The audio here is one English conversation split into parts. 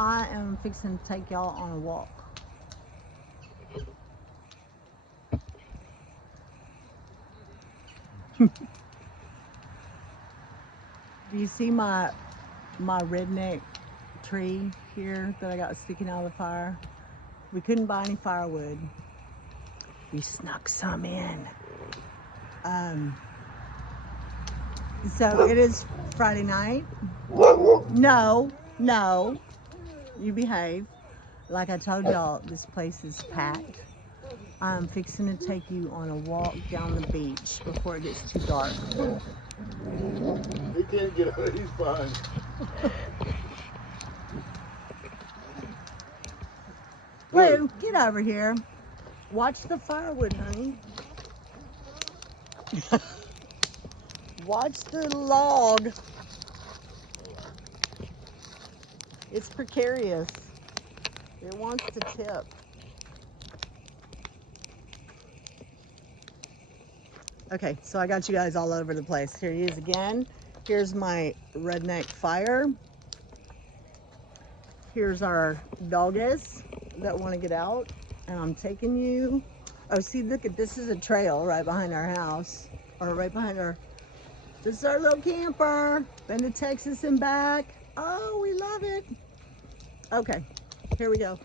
I am fixing to take y'all on a walk. Do you see my redneck tree here that I got sticking out of the fire? We couldn't buy any firewood. We snuck some in. Um, so it is Friday night. No, no, you behave. Like I told y'all, this place is packed. I'm fixing to take you on a walk down the beach before it gets too dark. He can't get out. He's fine. Blue, get over here. Watch the firewood, honey. Watch the log. It's precarious. It wants to tip. Okay, so I got you guys all over the place. Here he is again. Here's my redneck fire. Here's our doggies that want to get out. And I'm taking you. Oh, see, look at this is a trail right behind our house. Or right behind our. This is our little camper. Been to Texas and back. Oh, we love it. Okay, here we go.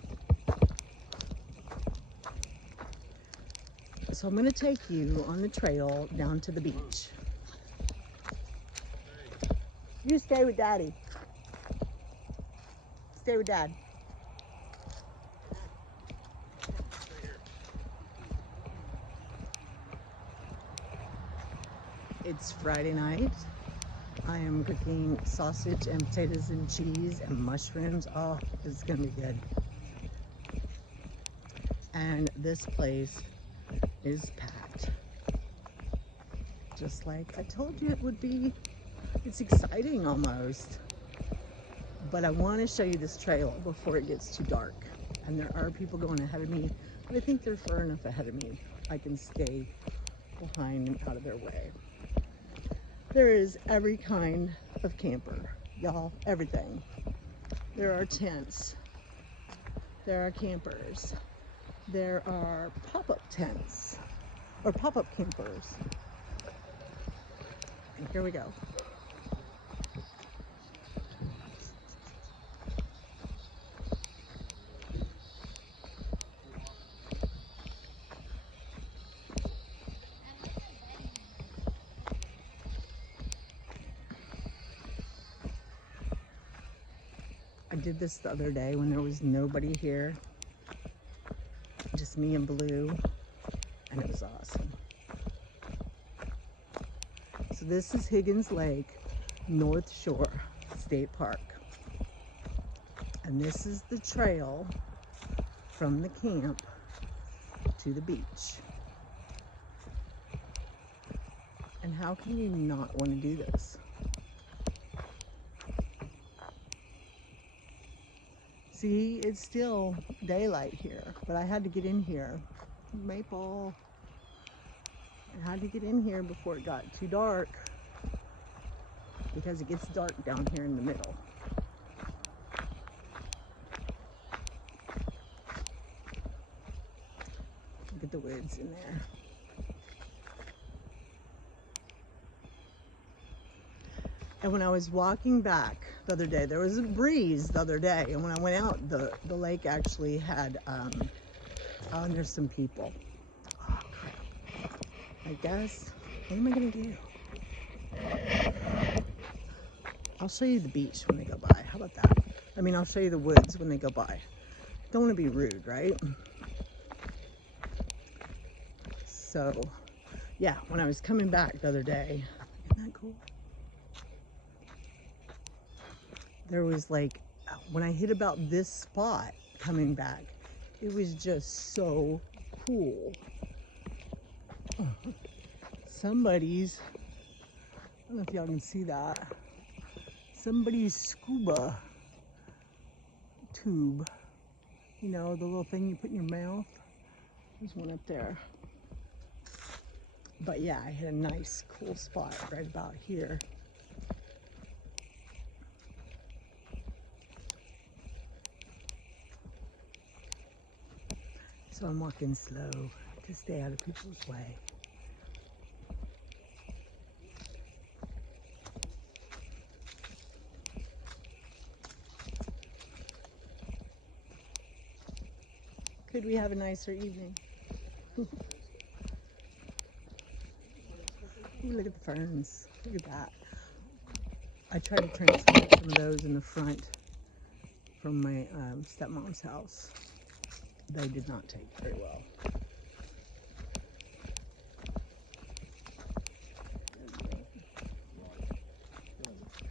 So I'm going to take you on the trail down to the beach. You stay with Daddy. Stay with Dad. It's Friday night. I am cooking sausage and potatoes and cheese and mushrooms. Oh, it's going to be good. And this place is packed. Just like I told you it would be. It's exciting almost. But I want to show you this trail before it gets too dark. And there are people going ahead of me, but I think they're far enough ahead of me. I can stay behind and out of their way. There is every kind of camper, y'all, everything. There are tents. There are campers. There are pop-up tents or pop-up campers. And here we go. I did this the other day when there was nobody here, just me and Blue, and it was awesome. So this is Higgins Lake, North Shore State Park. And this is the trail from the camp to the beach. And how can you not want to do this? See, it's still daylight here, but I had to get in here. Maple. I had to get in here before it got too dark because it gets dark down here in the middle. Look at the woods in there. And when I was walking back the other day, there was a breeze the other day. And when I went out, the lake actually had, oh, and there's some people. Oh, crap. I guess, what am I going to do? I'll show you the beach when they go by. How about that? I mean, I'll show you the woods when they go by. Don't want to be rude, right? So, yeah, when I was coming back the other day, isn't that cool? There was like, when I hit about this spot coming back, it was just so cool. Somebody's, I don't know if y'all can see that, somebody's scuba tube, you know, the little thing you put in your mouth. There's one up there. But yeah, I hit a nice cool spot right about here. So I'm walking slow to stay out of people's way. Could we have a nicer evening? Ooh, look at the ferns. Look at that. I tried to transplant some of those in the front from my stepmom's house. They did not take very well.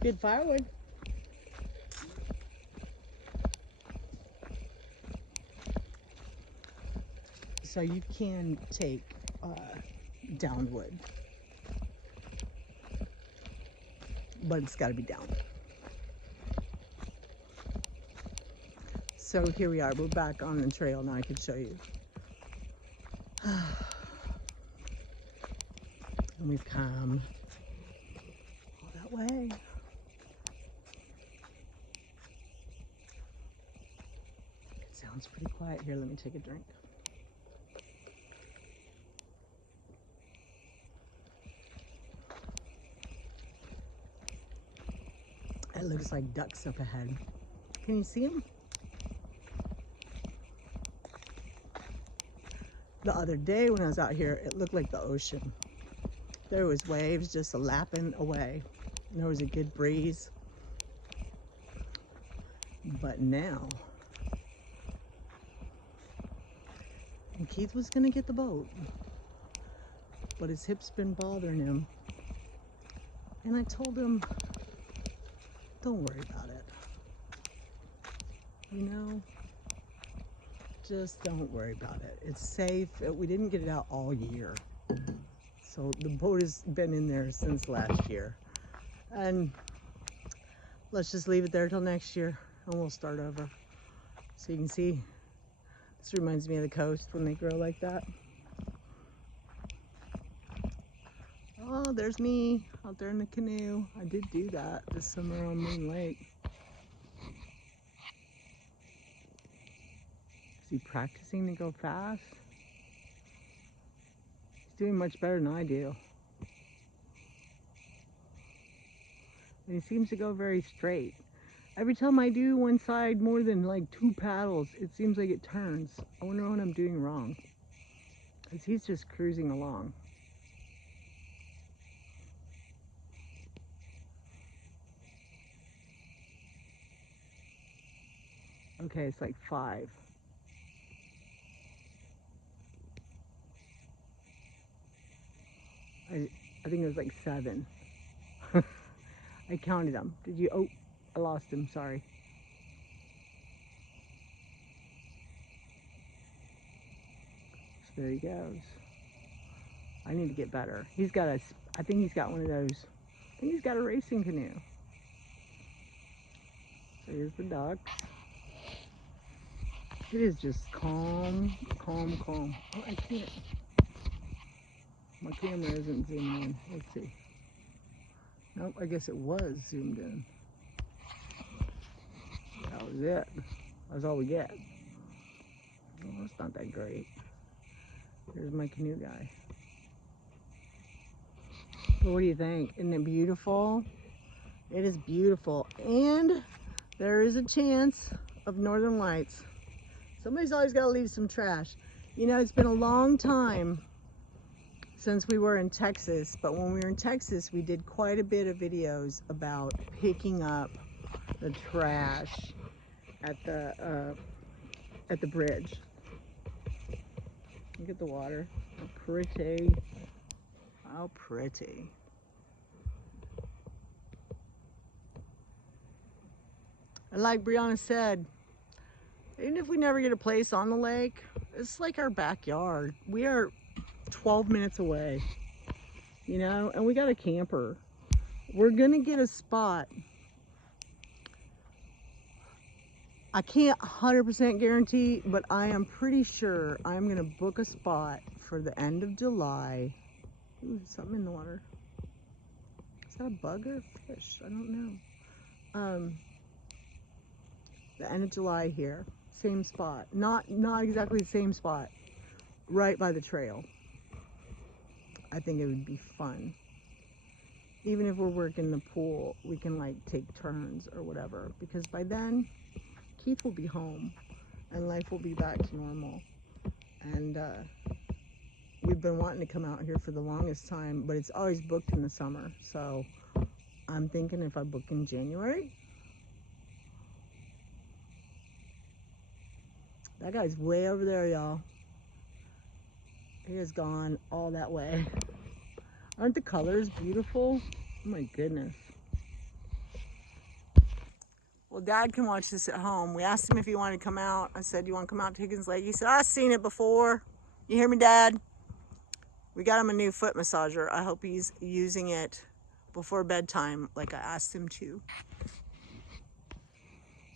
Good firewood. So you can take down wood, but it's got to be down. So here we are. We're back on the trail now. I can show you. And we've come all that way. It sounds pretty quiet here. Let me take a drink. It looks like ducks up ahead. Can you see them? The other day when I was out here, it looked like the ocean. There was waves just lapping away. And there was a good breeze. But now, and Keith was gonna get the boat, but his hip's been bothering him. And I told him, don't worry about it. You know, just don't worry about it. It's safe. We didn't get it out all year. So the boat has been in there since last year. And let's just leave it there till next year and we'll start over. So you can see, this reminds me of the coast when they grow like that. Oh, there's me out there in the canoe. I did do that this summer on Moon Lake. Is he practicing to go fast? He's doing much better than I do. And he seems to go very straight. Every time I do one side more than like 2 paddles, it seems like it turns. I wonder what I'm doing wrong. Because he's just cruising along. Okay, it's like 5. I think it was like 7. I counted them. Did you? Oh, I lost him. Sorry. So there he goes. I need to get better. He's got a, I think he's got one of those. I think he's got a racing canoe. So here's the ducks. It is just calm, calm, calm. Oh, I can't. My camera isn't zooming in. Let's see. Nope, I guess it was zoomed in. That was it. That's all we get. Oh, that's not that great. Here's my canoe guy. But what do you think? Isn't it beautiful? It is beautiful. And there is a chance of northern lights. Somebody's always got to leave some trash. You know, it's been a long time since we were in Texas, but when we were in Texas, we did quite a bit of videos about picking up the trash at the bridge. Look at the water. How pretty. How pretty. And like Brianna said, even if we never get a place on the lake, it's like our backyard. We are 12 minutes away, you know, and we got a camper. We're gonna get a spot. I can't 100% guarantee, but I am pretty sure I'm gonna book a spot for the end of July. Ooh, something in the water. Is that a bug or a fish? I don't know. The end of July here. same spot. Not exactly the same spot, right by the trail. I think it would be fun. Even if we're working the pool, we can like take turns or whatever, because by then Keith will be home and life will be back to normal. And we've been wanting to come out here for the longest time, but it's always booked in the summer. So I'm thinking if I book in January. That guy's way over there, y'all. He has gone all that way. Aren't the colors beautiful? Oh my goodness. Well, Dad can watch this at home. We asked him if he wanted to come out. I said, you want to come out to Higgins Lake? He said, I've seen it before. You hear me, Dad? We got him a new foot massager. I hope he's using it before bedtime like I asked him to.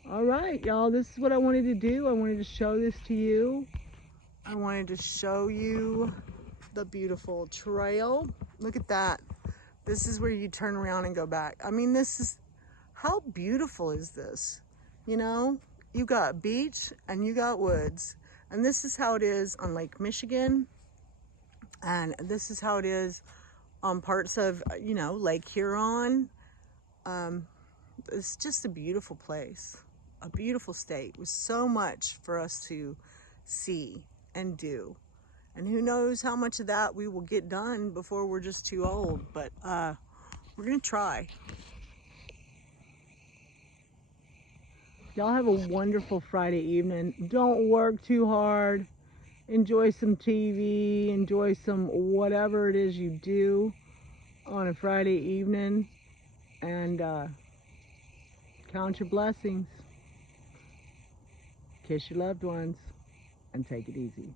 All right, y'all, this is what I wanted to do. I wanted to show this to you. I wanted to show you the beautiful trail. Look at that. This is where you turn around and go back. I mean, this is, how beautiful is this? You know, you got beach and you got woods. And this is how it is on Lake Michigan. And this is how it is on parts of, you know, Lake Huron. It's just a beautiful place, a beautiful state with so much for us to see and do. And who knows how much of that we will get done before we're just too old, but we're gonna try. Y'all have a wonderful Friday evening. Don't work too hard. Enjoy some TV, enjoy some whatever it is you do on a Friday evening, and count your blessings. Kiss your loved ones and take it easy.